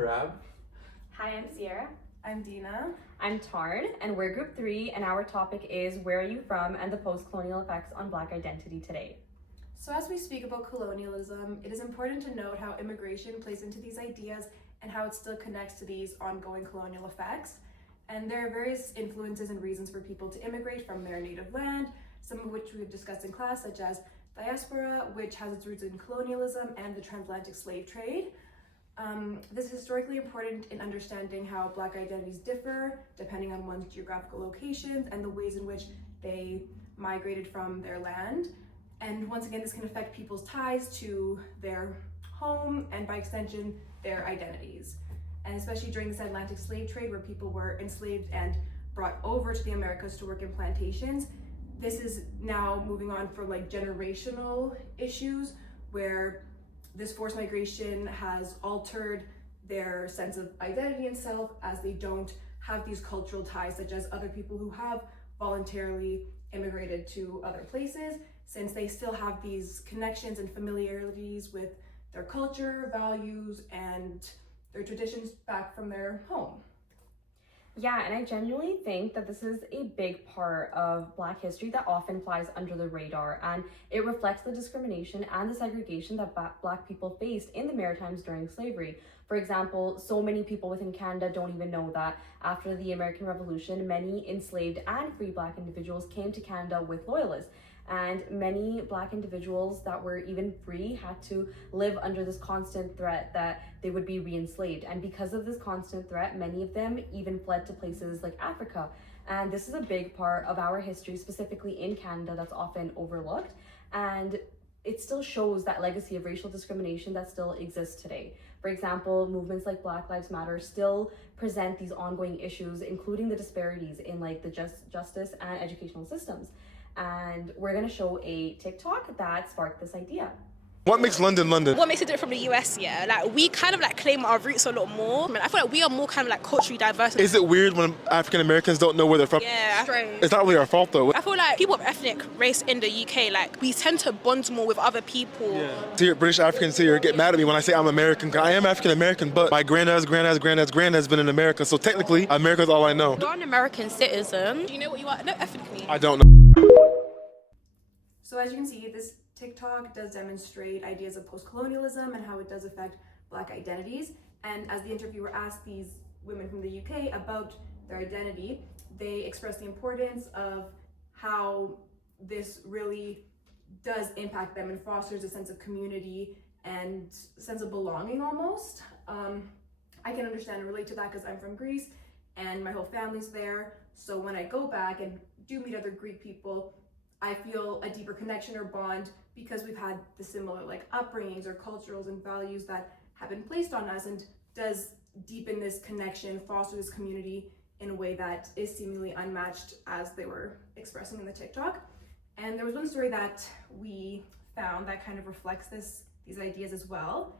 Harab. Hi, I'm Sierra. I'm Dina. I'm Tard, and we're Group 3, and our topic is Where Are You From and the Post-Colonial Effects on Black Identity Today. So as we speak about colonialism, it is important to note how immigration plays into these ideas and how it still connects to these ongoing colonial effects. And there are various influences and reasons for people to immigrate from their native land, some of which we've discussed in class, such as diaspora, which has its roots in colonialism and the transatlantic slave trade. This is historically important in understanding how Black identities differ depending on one's geographical locations and the ways in which they migrated from their land. And once again, this can affect people's ties to their home and by extension, their identities. And especially during this Atlantic slave trade where people were enslaved and brought over to the Americas to work in plantations, this is now moving on for like generational issues where this forced migration has altered their sense of identity and self as they don't have these cultural ties such as other people who have voluntarily immigrated to other places, since they still have these connections and familiarities with their culture, values, and their traditions back from their home. Yeah, and I genuinely think that this is a big part of Black history that often flies under the radar, and it reflects the discrimination and the segregation that Black people faced in the Maritimes during slavery. For example, so many people within Canada don't even know that after the American Revolution, many enslaved and free Black individuals came to Canada with loyalists. And many Black individuals that were even free had to live under this constant threat that they would be re-enslaved. And because of this constant threat, many of them even fled to places like Africa. And this is a big part of our history, specifically in Canada, that's often overlooked. And it still shows that legacy of racial discrimination that still exists today. For example, movements like Black Lives Matter still present these ongoing issues, including the disparities in like the justice and educational systems. And we're going to show a TikTok that sparked this idea. What makes London London? What makes it different from the US, yeah? Like, we kind of like claim our roots a lot more. I mean, I feel like we are more kind of like culturally diverse. Is it weird when African Americans don't know where they're from? Yeah, strange. It's not really our fault though. I feel like people of ethnic race in the UK, like, we tend to bond more with other people. Yeah. To hear British Africans here get mad at me when I say I'm American. I am African American, but my granddad's been in America, so technically America's all I know. You're an American citizen. Do you know what you are? No, ethnically. I don't know. So as you can see, this TikTok does demonstrate ideas of post-colonialism and how it does affect Black identities. And as the interviewer asked these women from the UK about their identity, they expressed the importance of how this really does impact them and fosters a sense of community and sense of belonging almost. I can understand and relate to that because I'm from Greece and my whole family's there. So when I go back and do meet other Greek people, I feel a deeper connection or bond because we've had the similar like upbringings or cultures and values that have been placed on us, and does deepen this connection, foster this community in a way that is seemingly unmatched as they were expressing in the TikTok. And there was one story that we found that kind of reflects these ideas as well.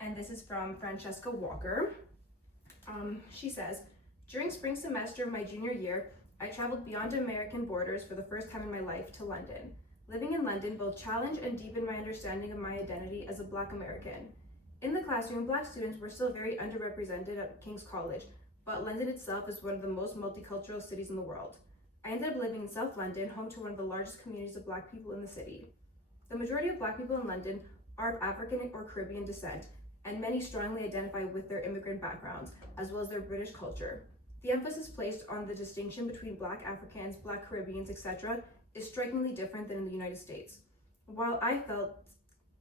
And this is from Francesca Walker. She says, during spring semester of my junior year, I traveled beyond American borders for the first time in my life to London. Living in London both challenged and deepened my understanding of my identity as a Black American. In the classroom, Black students were still very underrepresented at King's College, but London itself is one of the most multicultural cities in the world. I ended up living in South London, home to one of the largest communities of Black people in the city. The majority of Black people in London are of African or Caribbean descent, and many strongly identify with their immigrant backgrounds, as well as their British culture. The emphasis placed on the distinction between Black Africans, Black Caribbeans, etc. is strikingly different than in the United States. While I felt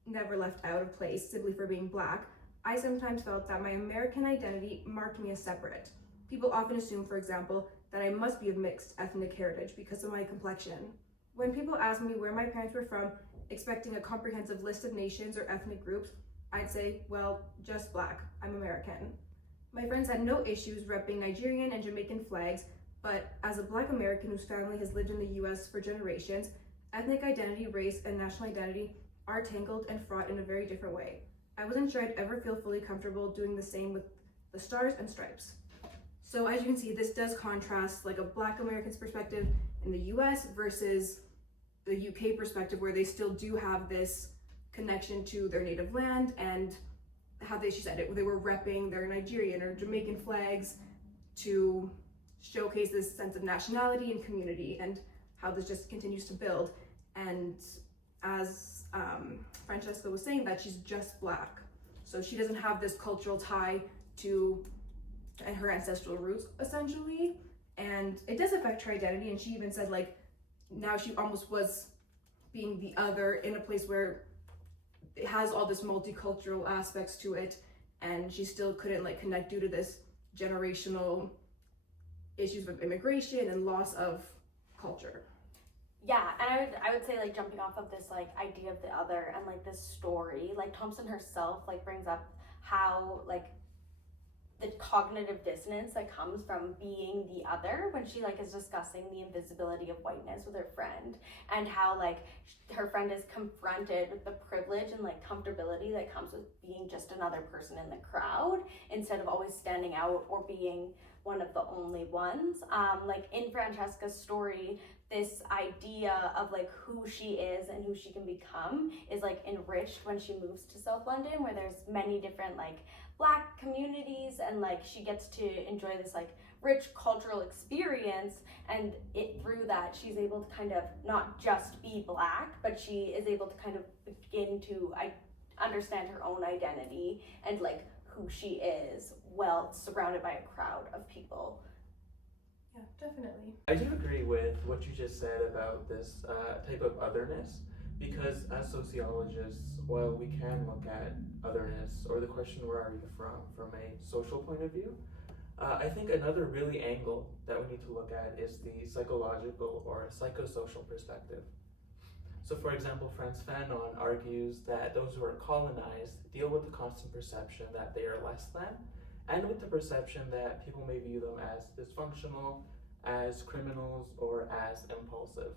never left out of place simply for being Black, I sometimes felt that my American identity marked me as separate. People often assume, for example, that I must be of mixed ethnic heritage because of my complexion. When people ask me where my parents were from, expecting a comprehensive list of nations or ethnic groups, I'd say, well, just Black, I'm American. My friends had no issues repping Nigerian and Jamaican flags, but as a Black American whose family has lived in the US for generations, ethnic identity, race, and national identity are tangled and fraught in a very different way. I wasn't sure I'd ever feel fully comfortable doing the same with the stars and stripes. So as you can see, this does contrast like a Black American's perspective in the US versus the UK perspective, where they still do have this connection to their native land and she said it, they were repping their Nigerian or Jamaican flags to showcase this sense of nationality and community, and how this just continues to build. And as Francesca was saying, that she's just Black, so she doesn't have this cultural tie to and her ancestral roots, essentially, and it does affect her identity. And she even said, like, now she almost was being the other in a place where it has all this multicultural aspects to it, and she still couldn't like connect due to this generational issues with immigration and loss of culture. Yeah, and I would say, like, jumping off of this like idea of the other and like this story, like Thompson herself like brings up how like the cognitive dissonance that comes from being the other when she like is discussing the invisibility of whiteness with her friend, and how like her friend is confronted with the privilege and like comfortability that comes with being just another person in the crowd instead of always standing out or being one of the only ones. Like in Francesca's story, this idea of like who she is and who she can become is like enriched when she moves to South London, where there's many different like Black communities, and like she gets to enjoy this like rich cultural experience, and through that she's able to kind of not just be Black, but she is able to kind of begin to understand her own identity and like who she is while surrounded by a crowd of people. Yeah, definitely. I do agree with what you just said about this type of otherness, because as sociologists, while we can look at otherness or the question, where are you from a social point of view, I think another really angle that we need to look at is the psychological or psychosocial perspective. So for example, Frantz Fanon argues that those who are colonized deal with the constant perception that they are less than, and with the perception that people may view them as dysfunctional, as criminals, or as impulsive.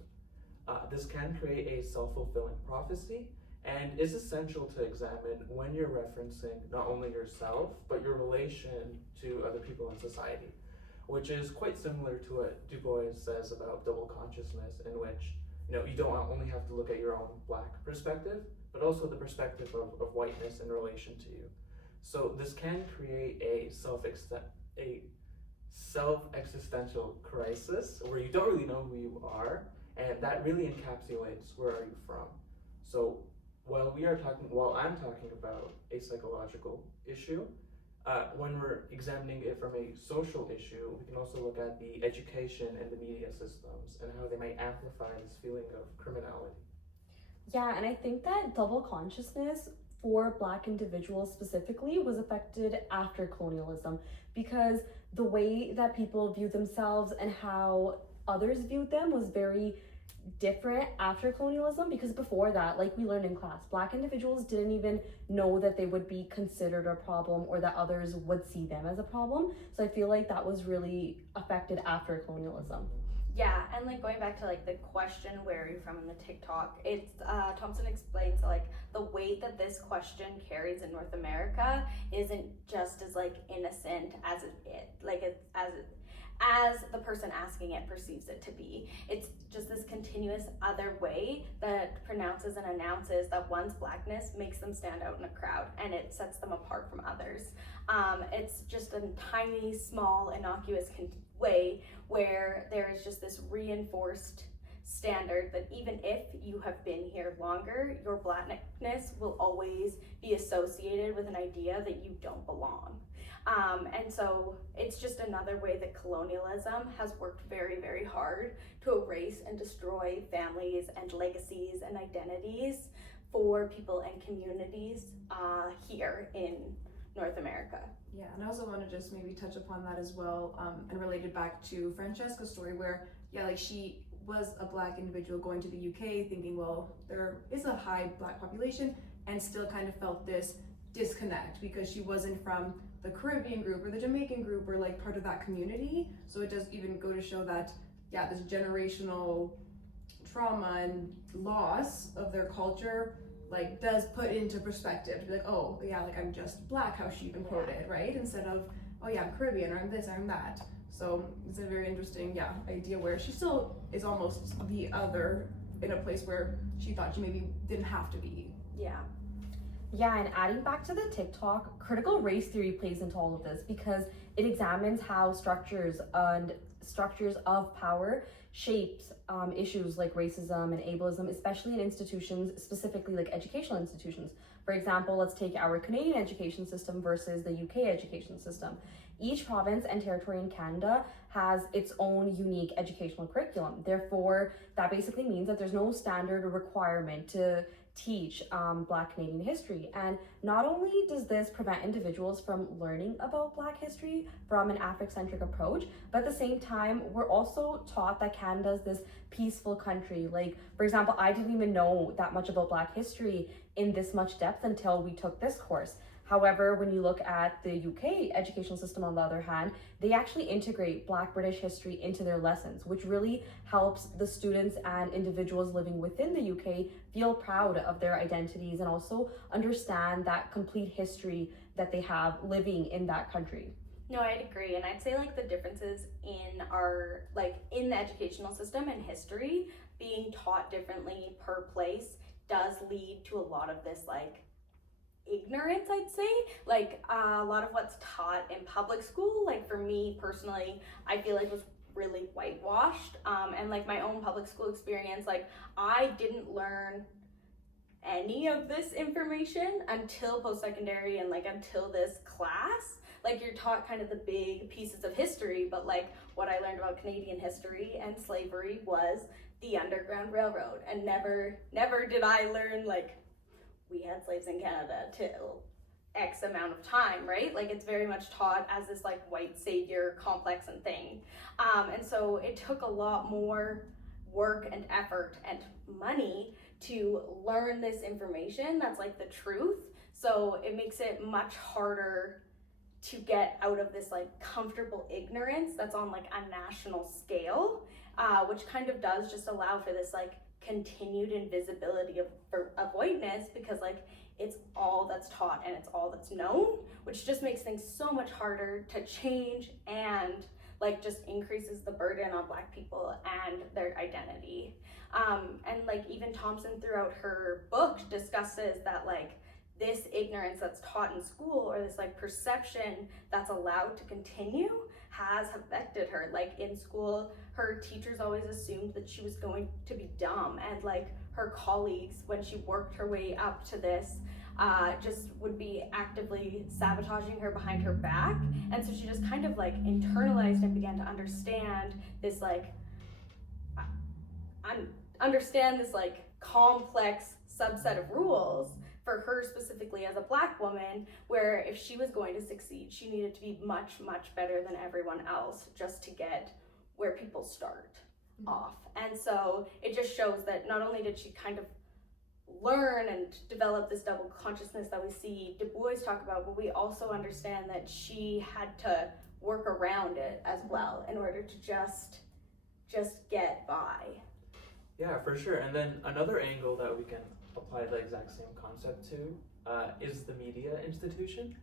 This can create a self-fulfilling prophecy, and is essential to examine when you're referencing not only yourself, but your relation to other people in society, which is quite similar to what Du Bois says about double consciousness, in which you don't only have to look at your own Black perspective, but also the perspective of whiteness in relation to you. So this can create a self-existential crisis where you don't really know who you are, and that really encapsulates where are you from. So while I'm talking about a psychological issue, when we're examining it from a social issue, we can also look at the education and the media systems and how they might amplify this feeling of criminality. Yeah, and I think that double consciousness for Black individuals specifically was affected after colonialism, because the way that people viewed themselves and how others viewed them was very different after colonialism. Because before that, like we learned in class, Black individuals didn't even know that they would be considered a problem or that others would see them as a problem. So I feel like that was really affected after colonialism. Yeah, and like going back to like the question, where are you from, in the TikTok, it's Thompson explains like the weight that this question carries in North America isn't just as like innocent as as the person asking it perceives it to be. It's just this continuous other way that pronounces and announces that one's Blackness makes them stand out in a crowd, and it sets them apart from others. It's just a tiny, small, innocuous way where there is just this reinforced standard that even if you have been here longer, your Blackness will always be associated with an idea that you don't belong. And so it's just another way that colonialism has worked very, very hard to erase and destroy families and legacies and identities for people and communities here in North America. Yeah, and I also want to just maybe touch upon that as well, and relate it back to Francesca's story, where like she was a Black individual going to the UK thinking, well, there is a high Black population, and still kind of felt this disconnect because she wasn't from the Caribbean group or the Jamaican group or like part of that community. So it does even go to show that, yeah, this generational trauma and loss of their culture like does put into perspective to be like, oh yeah, like I'm just Black, how she even quoted, right? Instead of, oh yeah, I'm Caribbean, or I'm this, or I'm that. So it's a very interesting, idea where she still is almost the other in a place where she thought she maybe didn't have to be. Yeah. Yeah, and adding back to the TikTok, critical race theory plays into all of this because it examines how structures of power shapes issues like racism and ableism, especially in institutions, specifically like educational institutions. For example, let's take our Canadian education system versus the UK education system. Each province and territory in Canada has its own unique educational curriculum. Therefore, that basically means that there's no standard or requirement to teach Black Canadian history. And not only does this prevent individuals from learning about Black history from an Afrocentric approach, but at the same time, we're also taught that Canada's this peaceful country. Like, for example, I didn't even know that much about Black history in this much depth until we took this course. However, when you look at the UK education system, on the other hand, they actually integrate Black British history into their lessons, which really helps the students and individuals living within the UK feel proud of their identities and also understand that complete history that they have living in that country. No, I'd agree. And I'd say like the differences in our, like in the educational system and history being taught differently per place does lead to a lot of this like ignorance, I'd say. Like a lot of what's taught in public school, like for me personally, I feel like was really whitewashed. And like my own public school experience, like I didn't learn any of this information until post-secondary and like until this class. Like you're taught kind of the big pieces of history, but like what I learned about Canadian history and slavery was the Underground Railroad, and never did I learn like we had slaves in Canada till X amount of time, right? Like it's very much taught as this like white savior complex and thing. And so it took a lot more work and effort and money to learn this information that's like the truth. So it makes it much harder to get out of this like comfortable ignorance that's on like a national scale, which kind of does just allow for this like continued invisibility of whiteness, because like it's all that's taught and it's all that's known, which just makes things so much harder to change and like just increases the burden on Black people and their identity. And like even Thompson throughout her book discusses that like this ignorance that's taught in school, or this like perception that's allowed to continue, has affected her. Like in school, her teachers always assumed that she was going to be dumb, and like her colleagues, when she worked her way up to this, just would be actively sabotaging her behind her back. And so she just kind of like internalized and began to understand this like understand this like complex subset of rules for her specifically as a Black woman, where if she was going to succeed, she needed to be much better than everyone else just to get where people start off. And so it just shows that not only did she kind of learn and develop this double consciousness that we see Du Bois talk about, but we also understand that she had to work around it as well in order to just get by. Yeah, for sure. And then another angle that we can apply the exact same concept to is the media institution.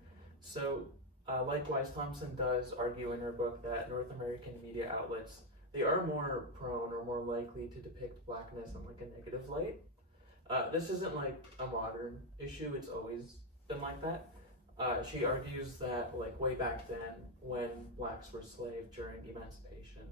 So likewise, Thompson does argue in her book that North American media outlets, they are more prone or more likely to depict Blackness in like a negative light. This isn't like a modern issue, it's always been like that. She argues that like way back then, when Blacks were slaves during emancipation,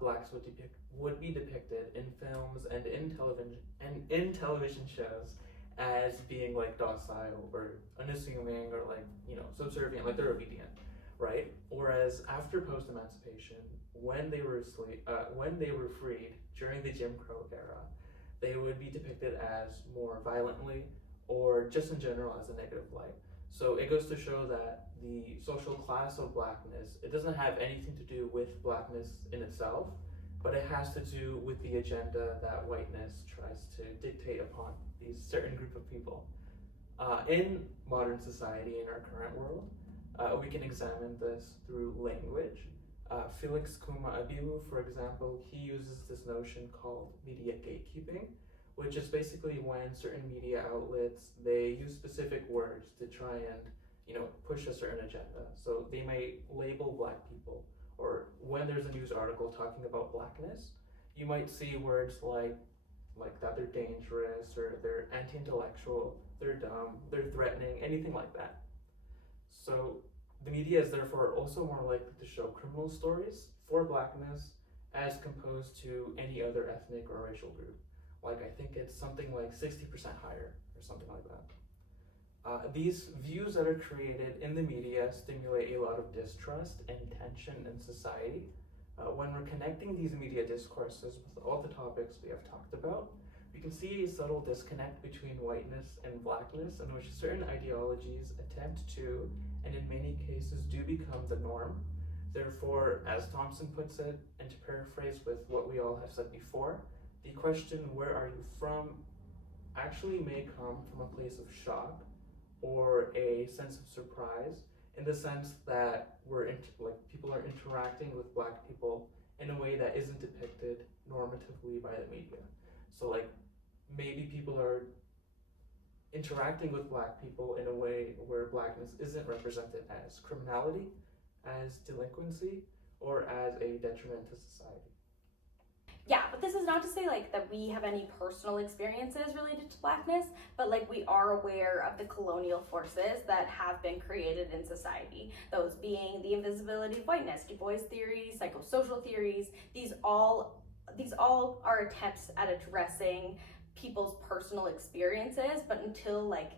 Blacks would be depicted in films and in television shows as being like docile or unassuming or like, you know, subservient, like they're obedient, right? Whereas after post-emancipation, when they were freed during the Jim Crow era, they would be depicted as more violently or just in general as a negative light. So it goes to show that the social class of Blackness, it doesn't have anything to do with Blackness in itself, but it has to do with the agenda that whiteness tries to dictate upon these certain group of people. In modern society, in our current world, we can examine this through language. Felix Kuma Abibu, for example, he uses this notion called media gatekeeping, which is basically when certain media outlets, they use specific words to try and, you know, push a certain agenda. So they may label Black people, or when there's a news article talking about Blackness, you might see words like that they're dangerous or they're anti-intellectual they're dumb, they're threatening, anything like that. So the media is therefore also more likely to show criminal stories for Blackness as composed to any other ethnic or racial group. Like, I think it's something like 60% higher or something like that. These views that are created in the media stimulate a lot of distrust and tension in society. When we're connecting these media discourses with all the topics we have talked about, we can see a subtle disconnect between whiteness and Blackness, in which certain ideologies attempt to, and in many cases do become the norm. Therefore, as Thompson puts it, and to paraphrase with what we all have said before, the question, where are you from, actually may come from a place of shock or a sense of surprise, in the sense that people are interacting with Black people in a way that isn't depicted normatively by the media. So like, maybe people are interacting with Black people in a way where Blackness isn't represented as criminality, as delinquency, or as a detriment to society. Yeah, but this is not to say like that we have any personal experiences related to Blackness, but like we are aware of the colonial forces that have been created in society. Those being the invisibility of whiteness, Du Bois theories, psychosocial theories. These all are attempts at addressing people's personal experiences, but until like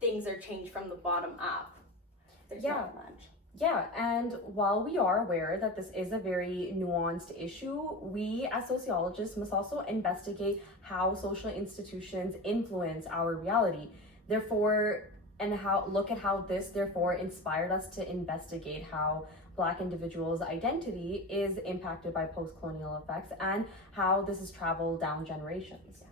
things are changed from the bottom up, there's not much. Yeah, and while we are aware that this is a very nuanced issue, we as sociologists must also investigate how social institutions influence our reality. Therefore, look at how this therefore inspired us to investigate how Black individuals' identity is impacted by post-colonial effects and how this has traveled down generations. Yeah.